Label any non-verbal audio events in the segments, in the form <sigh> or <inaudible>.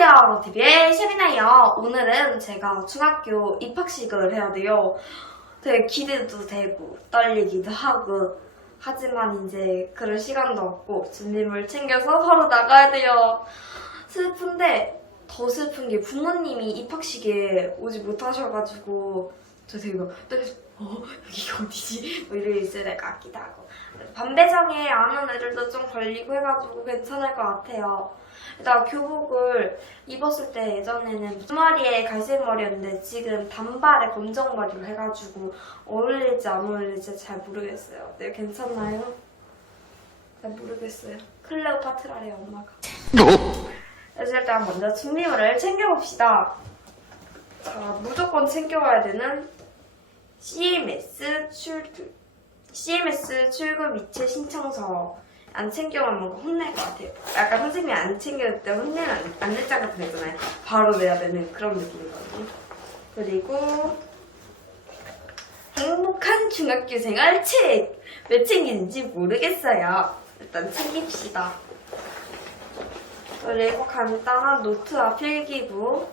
안녕하세요. TV의 셰리나예요. 오늘은 제가 중학교 입학식을 해야 돼요. 되게 기대도 되고 떨리기도 하고 하지만 이제 그럴 시간도 없고 준비물 챙겨서 바로 나가야 돼요. 슬픈데 더 슬픈 게 부모님이 입학식에 오지 못하셔가지고 저 되게 막 어 여기가 어디지? 뭐 이러고 있어야 될 것 같기도 하고 반배정에 아는 애들도 좀 걸리고 해가지고 괜찮을 것 같아요. 일단 교복을 입었을 때 예전에는 두마리에 갈색 머리였는데 지금 단발에 검정 머리로 해가지고 어울릴지 안 어울릴지 잘 모르겠어요. 네, 괜찮나요? 잘 모르겠어요. 클레오파트라래 엄마가. 그래서 일단 먼저 준비물을 챙겨봅시다. 자, 무조건 챙겨와야 되는 CMS 출구. CMS 출구 미체 신청서. 안 챙겨가면 뭔가 혼날 것 같아요. 약간 선생님이 안 챙겨줄 때 혼내면 안, 안 냈다 같은 거 있잖아요. 바로 내야 되는 그런 느낌이거든요. 그리고 행복한 중학교 생활 책! 왜 챙기는지 모르겠어요. 일단 챙깁시다. 그리고 간단한 노트와 필기구.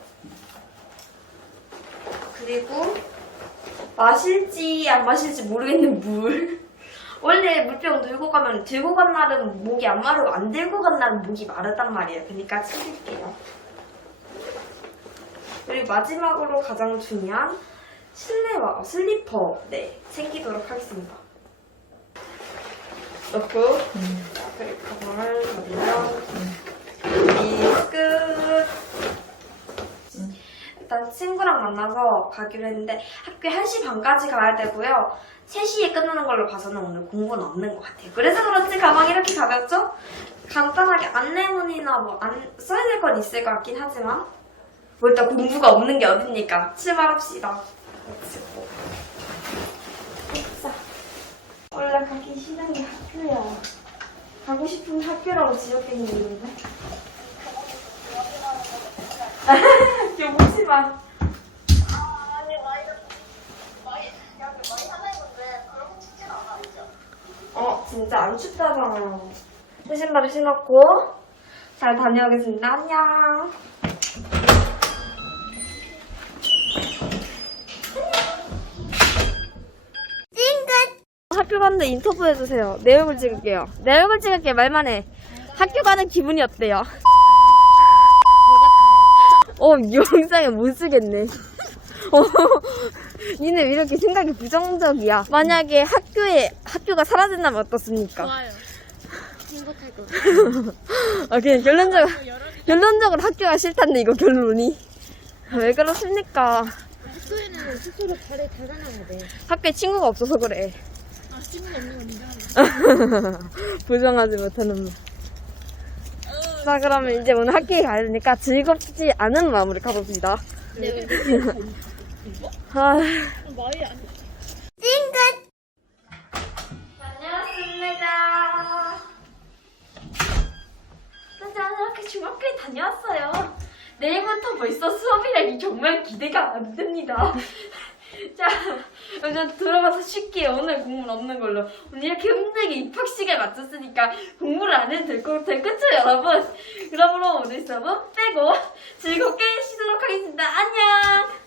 그리고 마실지 안 마실지 모르겠는 물. 원래 물병 들고 가면 들고 간 날은 목이 안 마르고 안 들고 간 날은 목이 마르단 말이에요. 그러니까 챙길게요. 그리고 마지막으로 가장 중요한 실내화, 슬리퍼 네 챙기도록 하겠습니다. 넣고 자, 그리고 가방을 닫으면 이 끝. 일단 친구랑 만나서 가기로 했는데 학교에 1시 반까지 가야 되고요. 3시에 끝나는 걸로 봐서는 오늘 공부는 없는 것 같아요. 그래서 그런지 가방이 이렇게 가볍죠? 간단하게 안내문이나 뭐 안, 써야 될 건 있을 것 같긴 하지만 뭐 일단 공부가 없는 게 어딥니까? 출발합시다. 그치고. 자, 올라가기 싫은 게 학교야. 가고 싶은 학교라고 지적했는데. <laughs> 춥진 않아 그죠? 어, 진짜 안 춥다잖아요. 새 신발을 신었고, 잘 다녀오겠습니다. 안녕. 학교 가는데 인터뷰 해주세요. 내 얼굴 찍을게요. 내 얼굴 찍을게 말만 해. 학교 가는 기분이 어때요? 어, 영상에 못 쓰겠네. 어, 니네 왜 이렇게 생각이 부정적이야? 만약에 학교에, 학교가 사라진다면 어떻습니까? 좋아요. 행복할 것 같아요. <laughs> 아, 그냥 결론적으로, 결론적으로 학교가 싫단데, 이거 결론이. 왜 그렇습니까? 학교에는 스스로 발을 닫아놔야 돼. 학교에 친구가 없어서 그래. 아, 친구 없는 건 인정한다. <laughs> 부정하지 못하는 말. 자, 그러면 이제 오늘 학교에 가야 되니까 즐겁지 않은 마음으로 가봅시다. 네. 아, 말이 안 다녀왔습니다. 짜잔, 이렇게 중학교에 다녀왔어요. 내일부터 벌써 수업이라니 정말 기대가 안 됩니다. <laughs> 자, 먼저 들어가서 쉴게요. 오늘 공부는 없는 걸로. 오늘 이렇게 힘들게 입학식에 맞췄으니까 공부를 안 해도 될 것 같아요. 그쵸, 여러분? 그러므로 오늘 수업은 빼고 즐겁게 쉬도록 하겠습니다. 안녕!